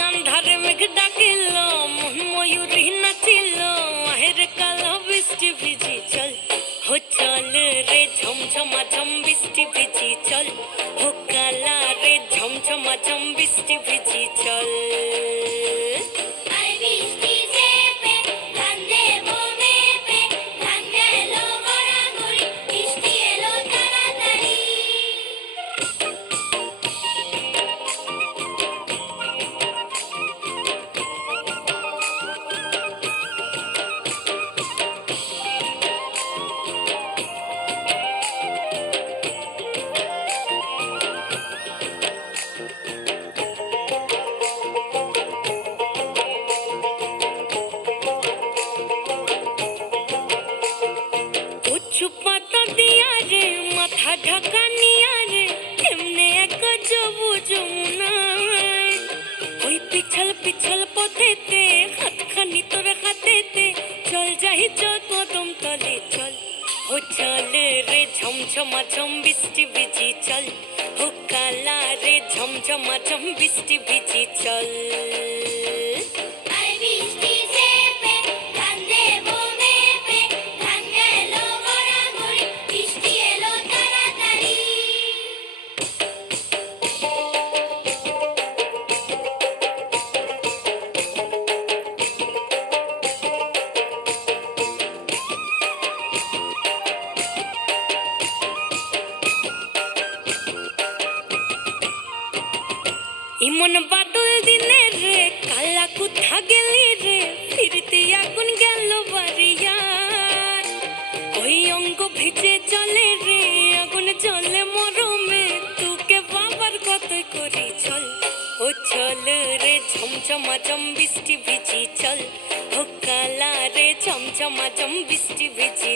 আন্ধারে মেঘ ডাকিল মন ময়ূরী নাচিল আহের কালো বৃষ্টি ভিজি চল হো চল রে ঝমঝমা ঝম বৃষ্টি ভিজি চল হো কালা রে ঝমঝমা ঝম বৃষ্টি ভিজি চল পাতা দিয়া রে মাথা ঢাকা নিয়া রে এমনে এক যাবো যমুনায় ওই পিছল পিছল পথেতে হাতখানি তোর হাতেতে চল যাই চল কদম তলে চল ও চল রে ঝমঝমা ঝম বৃষ্টি ভিজি চল ও কালা রে ঝমঝমা ঝম বৃষ্টি ভিজি চল ইমন বাদল দিনে রে কালা কোথা গেলি রে ফিরতে আগুন গেল বাড়িয়ার ওই অঙ্গ ভিজে চলে রে আগুন চলে মরমে তোকে বাবার কত করি চল ও চল রে ঝমঝমা ঝম বৃষ্টি ভিজি চল ও কালা রে ঝমঝমা ঝম বৃষ্টি ভিজি